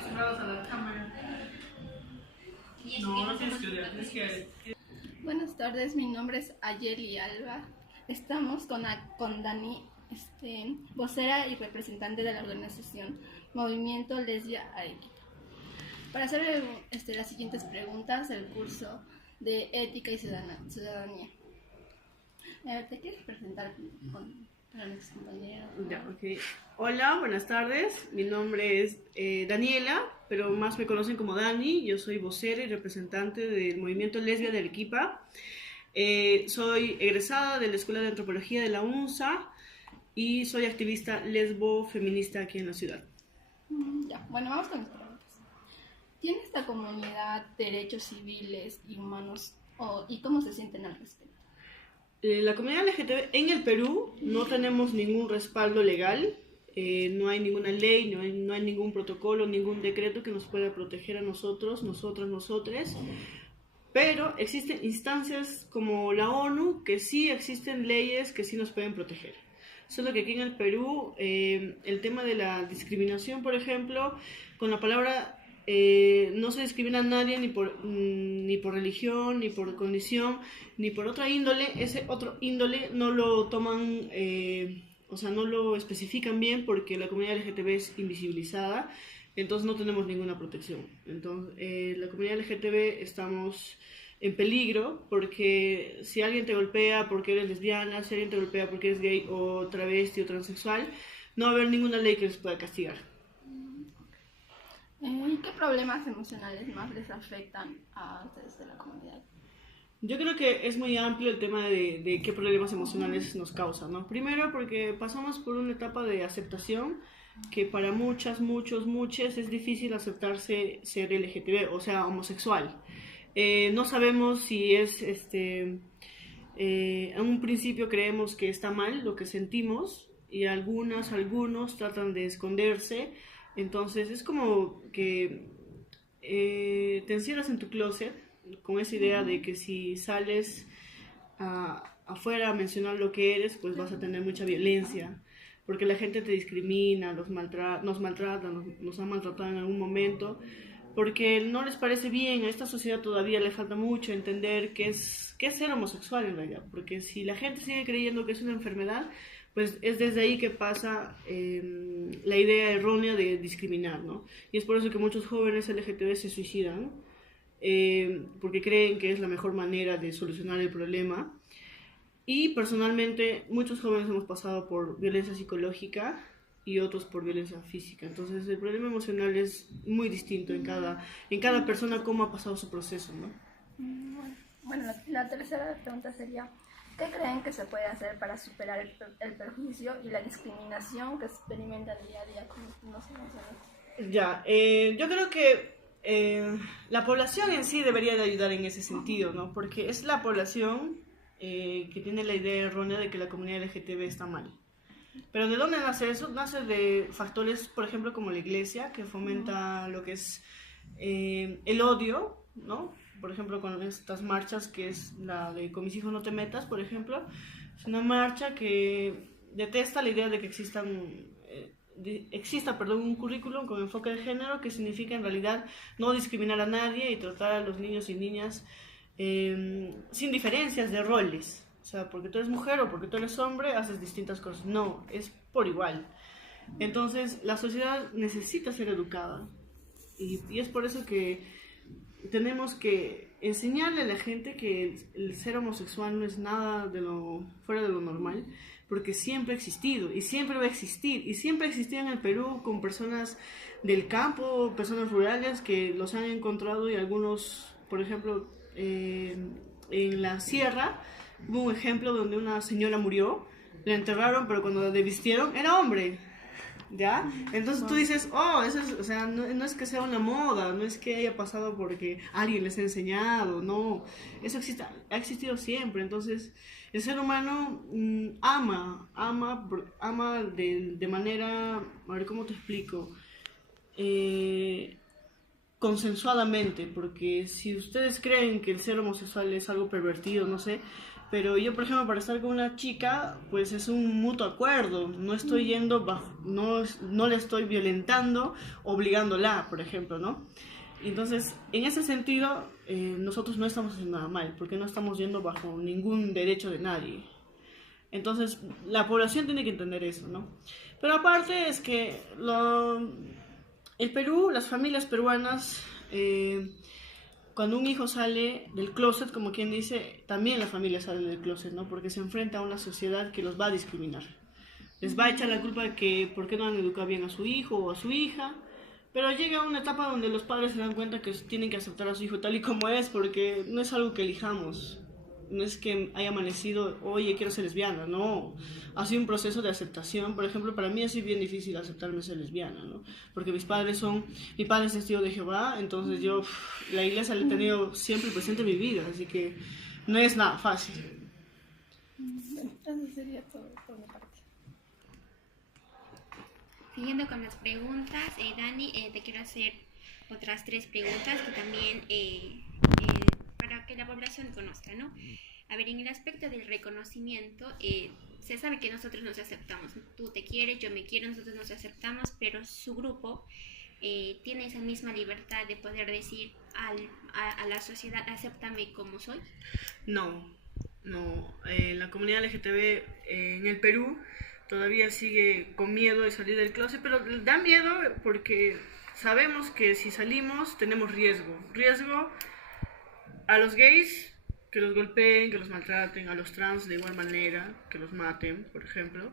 cerrados a la cámara. No, no tienes que odiar, tienes que... Buenas tardes, mi nombre es Ayeli Alba. Estamos con Dani, vocera y representante de la organización Movimiento Lesbia Arequipa, para hacer las siguientes preguntas del curso de Ética y Ciudadanía. ¿Te quieres presentar para nuestros compañeros? Ya, okay. Hola, buenas tardes. Mi nombre es Daniela, pero más me conocen como Dani. Yo soy vocera y representante del Movimiento Lesbia de Arequipa. Soy egresada de la Escuela de Antropología de la UNSA y soy activista lesbo-feminista aquí en la ciudad. Ya, bueno, vamos con las preguntas. ¿Tiene esta comunidad derechos civiles y humanos y cómo se sienten al respecto? La comunidad LGTB en el Perú no tenemos ningún respaldo legal, no hay ninguna ley, no hay ningún protocolo, ningún decreto que nos pueda proteger a nosotros, nosotras, nosotres, pero existen instancias como la ONU que sí existen leyes que sí nos pueden proteger. Solo que aquí en el Perú el tema de la discriminación, por ejemplo, con la palabra no se discrimina a nadie ni por religión, ni por condición, ni por otra índole. Ese otro índole no lo toman, no lo especifican bien porque la comunidad LGTB es invisibilizada, entonces no tenemos ninguna protección. Entonces la comunidad LGTB estamos en peligro porque si alguien te golpea porque eres lesbiana, si alguien te golpea porque eres gay o travesti o transexual, no va a haber ninguna ley que les pueda castigar. ¿Qué problemas emocionales más les afectan a ustedes de la comunidad? Yo creo que es muy amplio el tema de qué problemas emocionales nos causan, ¿no? Primero porque pasamos por una etapa de aceptación que para muchas es difícil aceptarse ser LGTB, o sea, homosexual. No sabemos si es, en un principio creemos que está mal lo que sentimos y algunos tratan de esconderse. Entonces es como que te encierras en tu closet con esa idea de que si sales afuera a mencionar lo que eres, pues vas a tener mucha violencia, porque la gente te discrimina, nos maltrata, nos ha maltratado en algún momento, porque no les parece bien. A esta sociedad todavía le falta mucho entender qué es ser homosexual en realidad, porque si la gente sigue creyendo que es una enfermedad, pues es desde ahí que pasa la idea errónea de discriminar, ¿no? Y es por eso que muchos jóvenes LGTB se suicidan, porque creen que es la mejor manera de solucionar el problema. Y personalmente muchos jóvenes hemos pasado por violencia psicológica y otros por violencia física. Entonces el problema emocional es muy distinto en cada persona, cómo ha pasado su proceso, ¿no? Bueno, la tercera pregunta sería: ¿qué creen que se puede hacer para superar el perjuicio y la discriminación que experimentan día a día con los homosexuales? Ya, yo creo que la población en sí debería de ayudar en ese sentido, ¿no? Porque es la población que tiene la idea errónea de que la comunidad LGTB está mal. Pero ¿de dónde nace eso? Nace de factores, por ejemplo, como la iglesia, que fomenta lo que es el odio, ¿no? Por ejemplo, con estas marchas, que es la de "Con mis hijos no te metas", por ejemplo. Es una marcha que detesta la idea de que exista un currículum con enfoque de género, que significa en realidad no discriminar a nadie y tratar a los niños y niñas sin diferencias de roles. O sea, porque tú eres mujer o porque tú eres hombre, haces distintas cosas. No, es por igual. Entonces, la sociedad necesita ser educada. Y es por eso que tenemos que enseñarle a la gente que el ser homosexual no es nada fuera de lo normal, porque siempre ha existido y siempre va a existir, y siempre ha existido en el Perú con personas del campo, personas rurales que los han encontrado, y algunos, por ejemplo, en la sierra hubo un ejemplo donde una señora murió, la enterraron, pero cuando la desvistieron era hombre. ¿Ya? Entonces tú dices, eso es, o sea, no es que sea una moda, no es que haya pasado porque alguien les ha enseñado, no, eso ha existido siempre. Entonces el ser humano ama de manera, a ver cómo te explico, consensuadamente, porque si ustedes creen que el ser homosexual es algo pervertido, no sé, Pero yo, por ejemplo, para estar con una chica, pues es un mutuo acuerdo. No estoy yendo bajo, no le estoy violentando, obligándola, por ejemplo, ¿no? Entonces, en ese sentido, nosotros no estamos haciendo nada mal, porque no estamos yendo bajo ningún derecho de nadie. Entonces, la población tiene que entender eso, ¿no? Pero aparte es que el Perú, las familias peruanas, cuando un hijo sale del closet, como quien dice, también la familia sale del closet, ¿no? Porque se enfrenta a una sociedad que los va a discriminar. Les va a echar la culpa de que por qué no han educado bien a su hijo o a su hija. Pero llega una etapa donde los padres se dan cuenta que tienen que aceptar a su hijo tal y como es, porque no es algo que elijamos. No es que haya amanecido, oye, quiero ser lesbiana, no. Ha sido un proceso de aceptación. Por ejemplo, para mí ha sido bien difícil aceptarme ser lesbiana, ¿no? Porque mi padre es testigo de Jehová, entonces la iglesia la he tenido siempre presente en mi vida, así que no es nada fácil. Eso sería todo por mi parte. Siguiendo con las preguntas, Dani, te quiero hacer otras 3 preguntas que también para que la población conozca, ¿no? A ver, en el aspecto del reconocimiento, se sabe que nosotros nos aceptamos. Tú te quieres, yo me quiero, nosotros nos aceptamos, pero su grupo tiene esa misma libertad de poder decir a la sociedad, acéptame como soy. No. La comunidad LGTB en el Perú todavía sigue con miedo de salir del closet, pero da miedo porque sabemos que si salimos tenemos riesgo a los gays, que los golpeen, que los maltraten, a los trans de igual manera, que los maten, por ejemplo,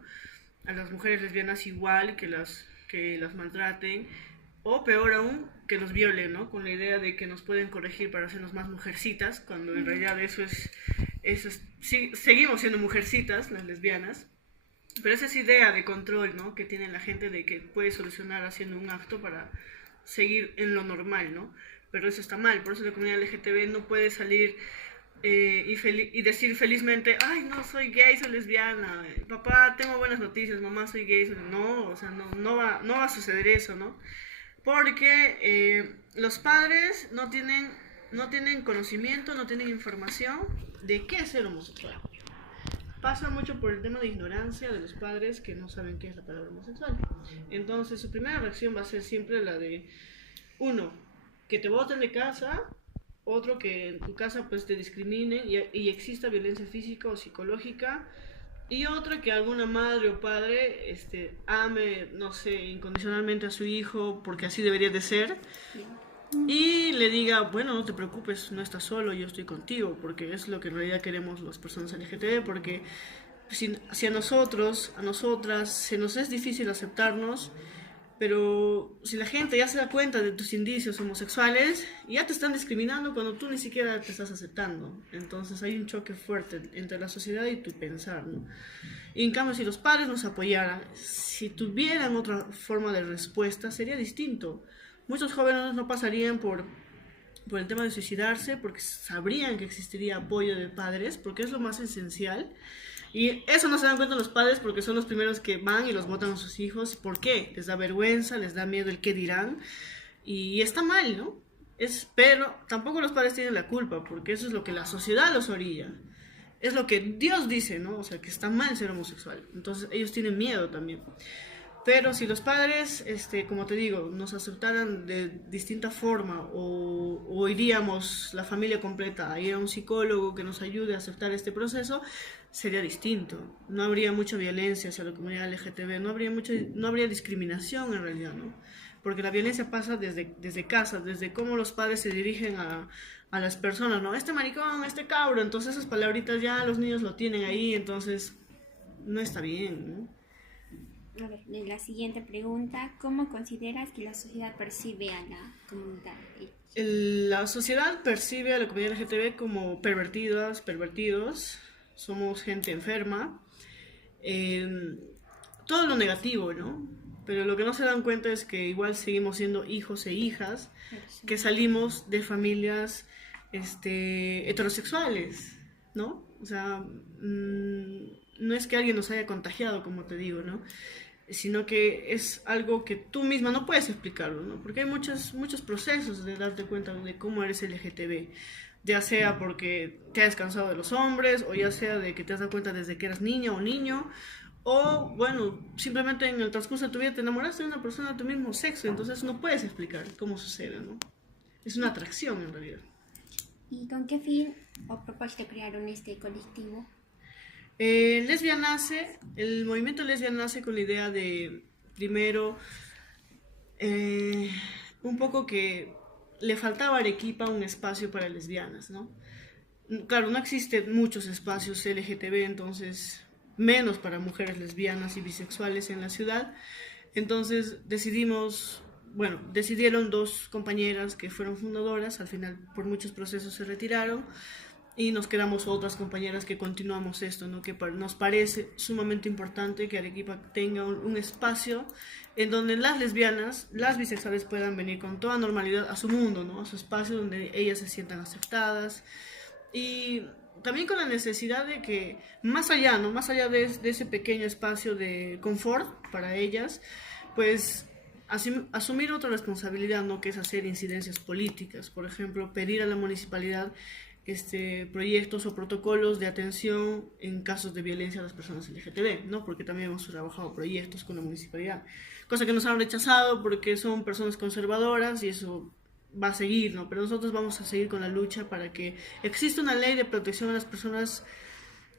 a las mujeres lesbianas igual, que las maltraten, o peor aún, que nos violen, ¿no? Con la idea de que nos pueden corregir para hacernos más mujercitas, cuando en realidad sí, seguimos siendo mujercitas, las lesbianas. Pero esa es idea de control, ¿no? Que tiene la gente de que puede solucionar haciendo un acto para seguir en lo normal, ¿no? Pero eso está mal, por eso la comunidad LGTB no puede salir y decir felizmente, ay, no, soy gay, soy lesbiana, papá, tengo buenas noticias, mamá, soy gay, no, o sea, no va a suceder eso, ¿no? Porque los padres no tienen conocimiento, no tienen información de qué es ser homosexual. Pasa mucho por el tema de ignorancia de los padres que no saben qué es la palabra homosexual. Entonces, su primera reacción va a ser siempre la de, uno, que te boten de casa, otro, que en tu casa pues te discriminen y exista violencia física o psicológica, y otro, que alguna madre o padre ame, no sé, incondicionalmente a su hijo porque así debería de ser. Y le diga, bueno, no te preocupes, no estás solo, yo estoy contigo, porque es lo que en realidad queremos las personas LGTB, porque si a nosotros, a nosotras, se nos es difícil aceptarnos, pero si la gente ya se da cuenta de tus indicios homosexuales, ya te están discriminando cuando tú ni siquiera te estás aceptando. Entonces hay un choque fuerte entre la sociedad y tu pensar, ¿no? Y en cambio, si los padres nos apoyaran, si tuvieran otra forma de respuesta, sería distinto. Muchos jóvenes no pasarían por el tema de suicidarse porque sabrían que existiría apoyo de padres, porque es lo más esencial. Y eso no se dan cuenta los padres porque son los primeros que van y los botan a sus hijos. ¿Por qué? Les da vergüenza, les da miedo el qué dirán. Y está mal, ¿no? Pero tampoco los padres tienen la culpa, porque eso es lo que la sociedad los orilla. Es lo que Dios dice, ¿no? O sea, que está mal ser homosexual. Entonces ellos tienen miedo también. Pero si los padres, como te digo, nos aceptaran de distinta forma o iríamos la familia completa a ir a un psicólogo que nos ayude a aceptar este proceso, sería distinto. No habría mucha violencia hacia la comunidad LGTB, no habría discriminación en realidad, ¿no? Porque la violencia pasa desde casa, desde cómo los padres se dirigen a las personas, ¿no? Este maricón, este cabro, entonces esas palabritas ya los niños lo tienen ahí, entonces no está bien, ¿no? A ver, la siguiente pregunta, ¿cómo consideras que la sociedad percibe a la comunidad? La sociedad percibe a la comunidad LGTB como pervertidos, somos gente enferma, todo lo negativo, ¿no? Pero lo que no se dan cuenta es que igual seguimos siendo hijos e hijas, que salimos de familias heterosexuales, ¿no? O sea, no es que alguien nos haya contagiado, como te digo, ¿no? Sino que es algo que tú misma no puedes explicarlo, ¿no? Porque hay muchos procesos de darte cuenta de cómo eres LGTB. ya sea porque te has cansado de los hombres, o ya sea de que te has dado cuenta desde que eras niña o niño, o bueno, simplemente en el transcurso de tu vida te enamoraste de una persona de tu mismo sexo, entonces no puedes explicar cómo sucede, ¿no? Es una atracción en realidad. ¿Y con qué fin o propósito crearon este colectivo? Lesbia nace, el movimiento Lesbia nace con la idea de, primero, un poco que le faltaba a Arequipa un espacio para lesbianas, ¿no? Claro, no existen muchos espacios LGTB, entonces menos para mujeres lesbianas y bisexuales en la ciudad. Entonces decidieron dos compañeras que fueron fundadoras, al final por muchos procesos se retiraron, y nos quedamos otras compañeras que continuamos esto, ¿no? Que nos parece sumamente importante que Arequipa tenga un espacio en donde las lesbianas, las bisexuales puedan venir con toda normalidad a su mundo, ¿no? A su espacio donde ellas se sientan aceptadas, y también con la necesidad de que más allá, ¿no? Más allá de ese pequeño espacio de confort para ellas, pues asumir otra responsabilidad, ¿no? Que es hacer incidencias políticas, por ejemplo, pedir a la municipalidad proyectos o protocolos de atención en casos de violencia a las personas LGTB, ¿no? Porque también hemos trabajado proyectos con la municipalidad, cosa que nos han rechazado porque son personas conservadoras y eso va a seguir, ¿no? Pero nosotros vamos a seguir con la lucha para que exista una ley de protección a las personas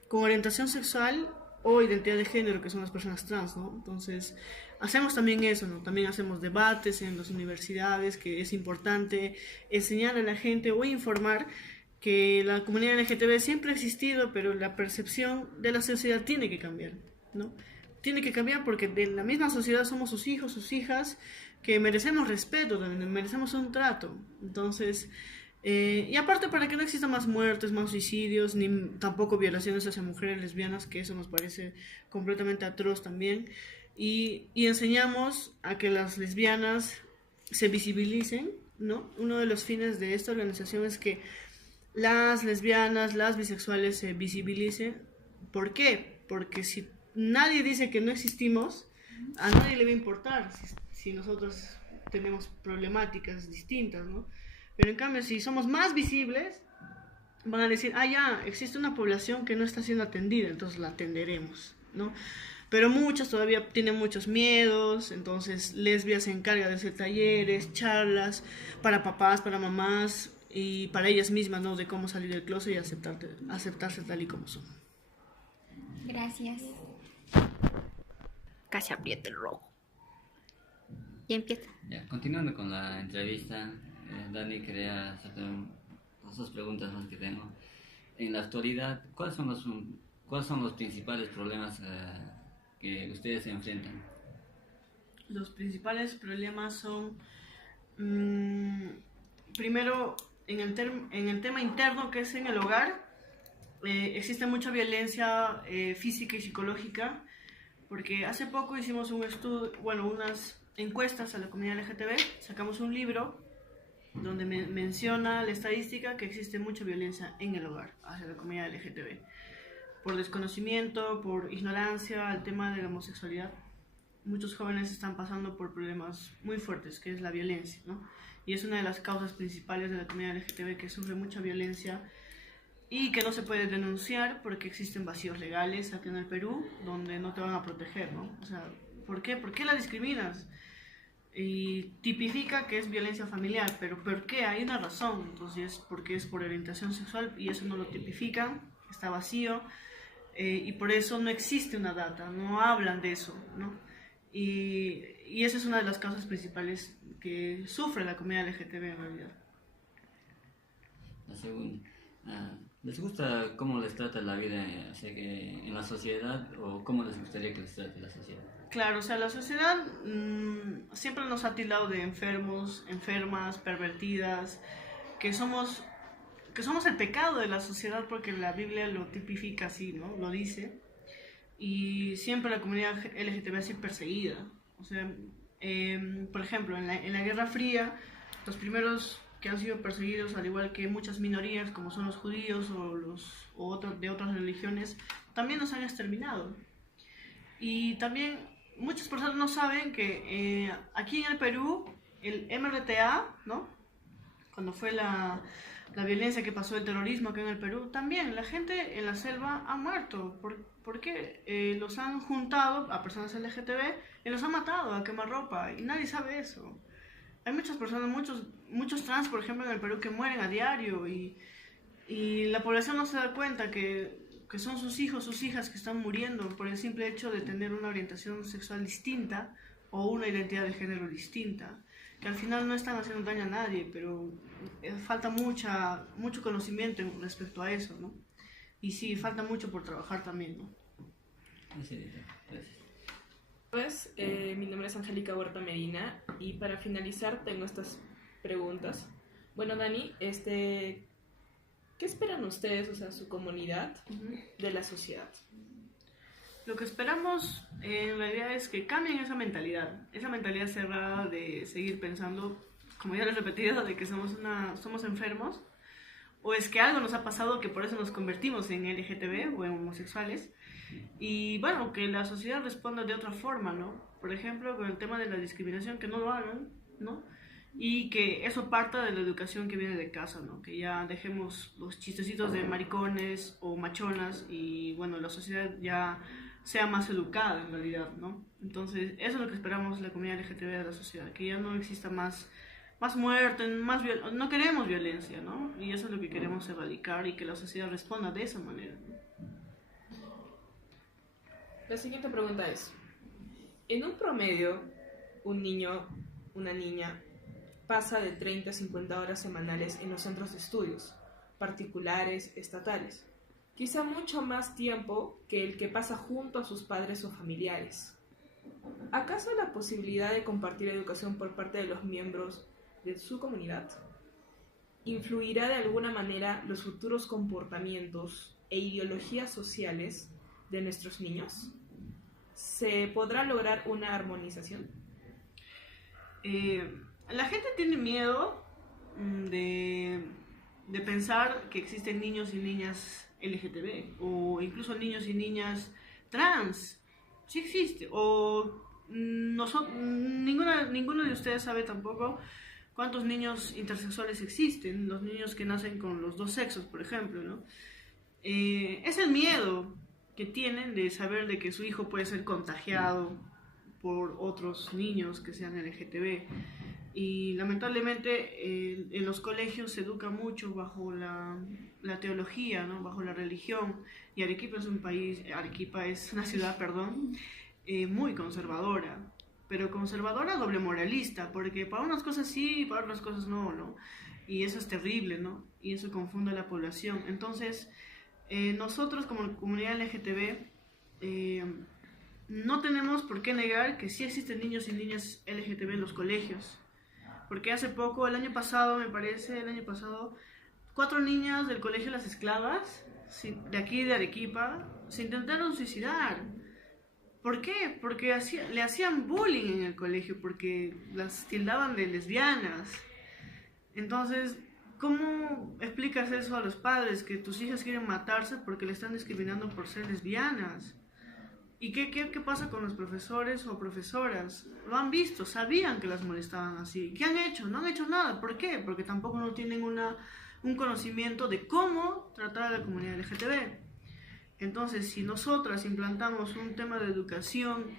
con orientación sexual o identidad de género, que son las personas trans, ¿no? Entonces, hacemos también eso, ¿no? También hacemos debates en las universidades, que es importante enseñar a la gente o informar que la comunidad LGTB siempre ha existido, pero la percepción de la sociedad tiene que cambiar, ¿no? Tiene que cambiar porque de la misma sociedad somos sus hijos, sus hijas, que merecemos respeto, también merecemos un trato. Entonces, y aparte para que no existan más muertes, más suicidios, ni tampoco violaciones hacia mujeres lesbianas, que eso nos parece completamente atroz también, y enseñamos a que las lesbianas se visibilicen, ¿no? Uno de los fines de esta organización es que las lesbianas, las bisexuales se visibilicen. ¿Por qué? Porque si nadie dice que no existimos, a nadie le va a importar si nosotros tenemos problemáticas distintas, ¿no? Pero en cambio, si somos más visibles, van a decir, ya, existe una población que no está siendo atendida, entonces la atenderemos, ¿no? Pero muchas todavía tienen muchos miedos, entonces Lesbia se encarga de hacer talleres, charlas para papás, para mamás y para ellas mismas, ¿no? De cómo salir del closet y aceptarse tal y como son. Gracias. Casi aprieta el rojo. Y empieza. Ya, continuando con la entrevista, Dani, quería hacerte dos preguntas más que tengo. En la actualidad, ¿cuáles son los principales problemas que ustedes se enfrentan? Los principales problemas son, primero, en el tema interno, que es en el hogar, existe mucha violencia física y psicológica, porque hace poco hicimos un estudio, unas encuestas a la comunidad LGTB, sacamos un libro donde menciona la estadística que existe mucha violencia en el hogar hacia la comunidad LGTB, por desconocimiento, por ignorancia al tema de la homosexualidad. Muchos jóvenes están pasando por problemas muy fuertes, que es la violencia, ¿no? Y es una de las causas principales de la comunidad LGTB, que sufre mucha violencia y que no se puede denunciar porque existen vacíos legales aquí en el Perú donde no te van a proteger, ¿no? O sea, ¿por qué? ¿Por qué la discriminas? Y tipifica que es violencia familiar, pero ¿por qué? Hay una razón, entonces porque es por orientación sexual y eso no lo tipifican, está vacío, y por eso no existe una data, no hablan de eso, ¿no? Y esa es una de las causas principales que sufre la comunidad LGTB en realidad. La segunda, ¿les gusta cómo les trata la vida en la sociedad o cómo les gustaría que les trate la sociedad? Claro, o sea, la sociedad siempre nos ha tildado de enfermos, enfermas, pervertidas, que somos el pecado de la sociedad porque la Biblia lo tipifica así, ¿no? Lo dice. Y siempre la comunidad LGTB ha sido perseguida. O sea, por ejemplo, en la Guerra Fría, los primeros que han sido perseguidos, al igual que muchas minorías como son los judíos de otras religiones, también nos han exterminado. Y también muchas personas no saben que aquí en el Perú, el MRTA, ¿no? Cuando fue la la violencia que pasó, el terrorismo acá en el Perú, también la gente en la selva ha muerto, porque los han juntado a personas LGTB y los han matado a quemarropa, y nadie sabe eso. Hay muchas personas, muchos trans, por ejemplo, en el Perú que mueren a diario, y la población no se da cuenta que son sus hijos, sus hijas que están muriendo por el simple hecho de tener una orientación sexual distinta o una identidad de género distinta, que al final no están haciendo daño a nadie, pero falta mucho conocimiento respecto a eso, ¿no? Y sí, falta mucho por trabajar también, ¿no? Sí, gracias. Pues mi nombre es Angélica Huerta Medina y para finalizar tengo estas preguntas. Bueno, Dani, ¿qué esperan ustedes, o sea, su comunidad, de la sociedad? Lo que esperamos en realidad es que cambien esa mentalidad cerrada de seguir pensando, como ya les he repetido, de que somos enfermos, o es que algo nos ha pasado que por eso nos convertimos en LGTB o en homosexuales, y bueno, que la sociedad responda de otra forma, ¿no? Por ejemplo, con el tema de la discriminación, que no lo hagan, ¿no? Y que eso parta de la educación que viene de casa, ¿no? Que ya dejemos los chistecitos de maricones o machonas y bueno, la sociedad ya sea más educada en realidad, ¿no? Entonces, eso es lo que esperamos la comunidad LGTB de la sociedad, que ya no exista más muerte, no queremos violencia, ¿no? Y eso es lo que queremos erradicar y que la sociedad responda de esa manera, ¿no? La siguiente pregunta es, en un promedio, un niño, una niña, pasa de 30 a 50 horas semanales en los centros de estudios, particulares, estatales. Quizá mucho más tiempo que el que pasa junto a sus padres o familiares. ¿Acaso la posibilidad de compartir educación por parte de los miembros de su comunidad influirá de alguna manera los futuros comportamientos e ideologías sociales de nuestros niños? ¿Se podrá lograr una armonización? La gente tiene miedo de pensar que existen niños y niñas LGTB o incluso niños y niñas trans. Sí existe. O ninguno de ustedes sabe tampoco cuántos niños intersexuales existen, los niños que nacen con los dos sexos, por ejemplo, ¿no? Es el miedo que tienen de saber de que su hijo puede ser contagiado por otros niños que sean LGTB. Y lamentablemente en los colegios se educa mucho bajo la teología, ¿no? Bajo la religión. Y Arequipa es una ciudad, muy conservadora. Pero conservadora doble moralista, porque para unas cosas sí y para otras cosas no, ¿no? Y eso es terrible, ¿no? Y eso confunde a la población. Entonces, nosotros como comunidad LGTB no tenemos por qué negar que sí existen niños y niñas LGTB en los colegios. Porque hace poco, el año pasado, 4 niñas del colegio Las Esclavas, de aquí de Arequipa, se intentaron suicidar. ¿Por qué? Porque le hacían bullying en el colegio, porque las tildaban de lesbianas. Entonces, ¿cómo explicas eso a los padres? Que tus hijas quieren matarse porque le están discriminando por ser lesbianas. ¿Y qué pasa con los profesores o profesoras? Lo han visto, sabían que las molestaban así. ¿Qué han hecho? No han hecho nada. ¿Por qué? Porque tampoco no tienen un conocimiento de cómo tratar a la comunidad LGTB. Entonces, si nosotras implantamos un tema de educación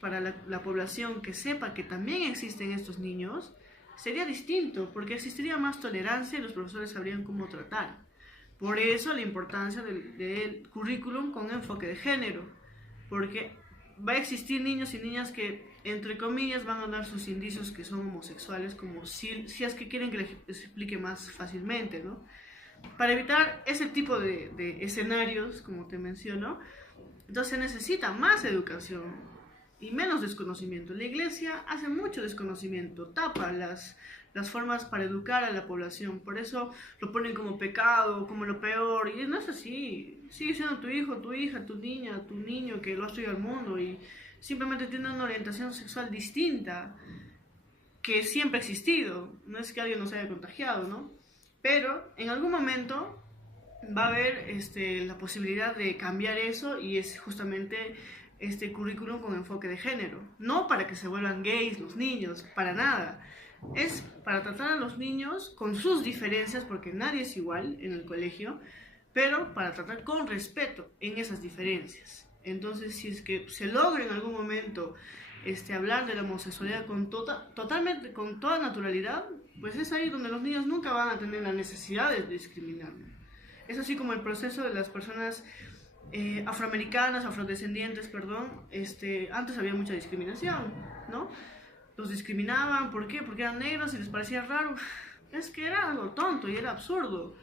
para la población que sepa que también existen estos niños, sería distinto, porque existiría más tolerancia y los profesores sabrían cómo tratar. Por eso la importancia del currículum con enfoque de género. Porque va a existir niños y niñas que, entre comillas, van a dar sus indicios que son homosexuales, como si es que quieren que les explique más fácilmente, ¿no? Para evitar ese tipo de escenarios, como te menciono, entonces se necesita más educación y menos desconocimiento. La iglesia hace mucho desconocimiento, tapa las formas para educar a la población, por eso lo ponen como pecado, como lo peor, y no es así. Sigue siendo tu hijo, tu hija, tu niña, tu niño que lo has traído al mundo y simplemente tiene una orientación sexual distinta que siempre ha existido. No es que alguien nos haya contagiado, ¿no? Pero en algún momento va a haber la posibilidad de cambiar eso, y es justamente este currículum con enfoque de género. No para que se vuelvan gays los niños, para nada, es para tratar a los niños con sus diferencias, porque nadie es igual en el colegio, pero para tratar con respeto en esas diferencias. Entonces, si es que se logra en algún momento hablar de la homosexualidad totalmente, con toda naturalidad, pues es ahí donde los niños nunca van a tener la necesidad de discriminar. Es así como el proceso de las personas afrodescendientes, perdón, antes había mucha discriminación, ¿no? Los discriminaban, ¿por qué? Porque eran negros y les parecía raro. Es que era algo tonto y era absurdo.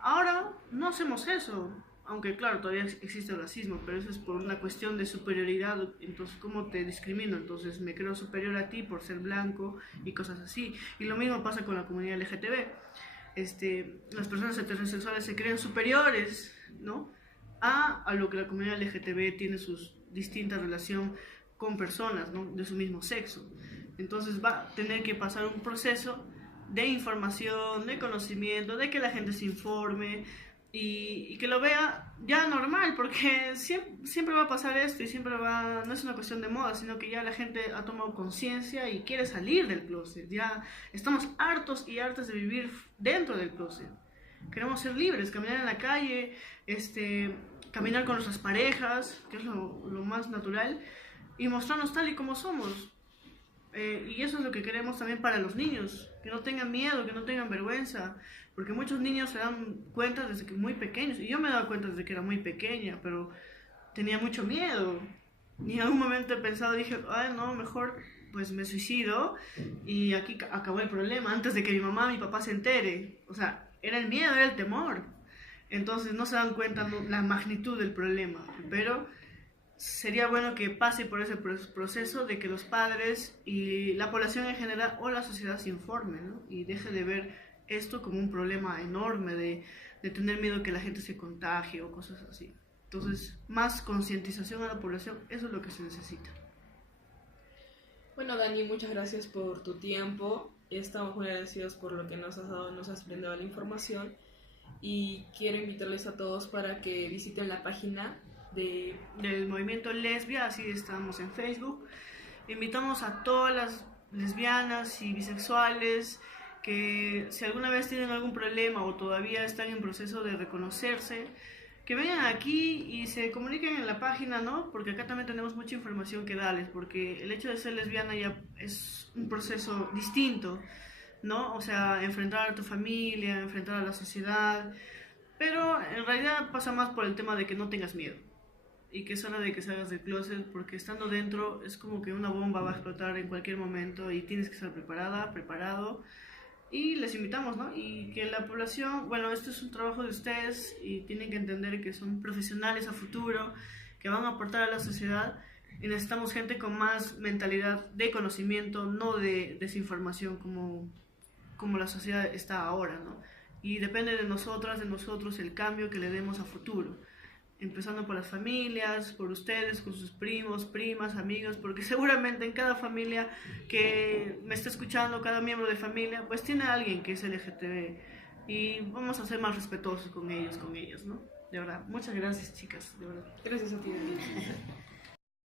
Ahora no hacemos eso, aunque claro, todavía existe el racismo, pero eso es por una cuestión de superioridad. Entonces, ¿cómo te discrimino? Entonces me creo superior a ti por ser blanco y cosas así. Y lo mismo pasa con la comunidad LGTB. Las personas heterosexuales se creen superiores, ¿no? a lo que la comunidad LGTB tiene sus distintas relaciones con personas, ¿no? De su mismo sexo. Entonces va a tener que pasar un proceso de información, de conocimiento, de que la gente se informe y que lo vea ya normal, porque siempre va a pasar esto y no es una cuestión de moda, sino que ya la gente ha tomado conciencia y quiere salir del closet. Ya estamos hartos y hartas de vivir dentro del closet. Queremos ser libres, caminar en la calle, caminar con nuestras parejas, que es lo más natural, y mostrarnos tal y como somos. Y eso es lo que queremos también para los niños, que no tengan miedo, que no tengan vergüenza, porque muchos niños se dan cuenta desde que muy pequeños, y yo me he dado cuenta desde que era muy pequeña, pero tenía mucho miedo, y en algún momento he pensado, dije, ay no, mejor pues me suicido, y aquí acabó el problema, antes de que mi mamá, mi papá se entere. O sea, era el miedo, era el temor, entonces no se dan cuenta la magnitud del problema, pero sería bueno que pase por ese proceso de que los padres y la población en general o la sociedad se informen, ¿no? Y deje de ver esto como un problema enorme de tener miedo que la gente se contagie o cosas así. Entonces, más concientización a la población, eso es lo que se necesita. Bueno, Dani, muchas gracias por tu tiempo. Estamos muy agradecidos por lo que nos has dado, nos has brindado la información. Y quiero invitarles a todos para que visiten la página del movimiento lesbia, así estamos en Facebook. Invitamos a todas las lesbianas y bisexuales que si alguna vez tienen algún problema o todavía están en proceso de reconocerse, que vengan aquí y se comuniquen en la página, ¿no? Porque acá también tenemos mucha información que darles, porque el hecho de ser lesbiana ya es un proceso distinto, ¿no? O sea, enfrentar a tu familia, enfrentar a la sociedad, pero en realidad pasa más por el tema de que no tengas miedo y que es hora de que salgas del closet, porque estando dentro es como que una bomba va a explotar en cualquier momento y tienes que estar preparado. Y les invitamos, ¿no? Y que la población, bueno, esto es un trabajo de ustedes y tienen que entender que son profesionales a futuro, que van a aportar a la sociedad, y necesitamos gente con más mentalidad de conocimiento, no de desinformación como la sociedad está ahora, ¿no? Y depende de nosotros el cambio que le demos a futuro, empezando por las familias, por ustedes, con sus primos, primas, amigos, porque seguramente en cada familia que me está escuchando, cada miembro de familia, pues tiene a alguien que es LGTB, y vamos a ser más respetuosos con ellos, ¿no? De verdad, muchas gracias, chicas, de verdad. Gracias a ti, Dani.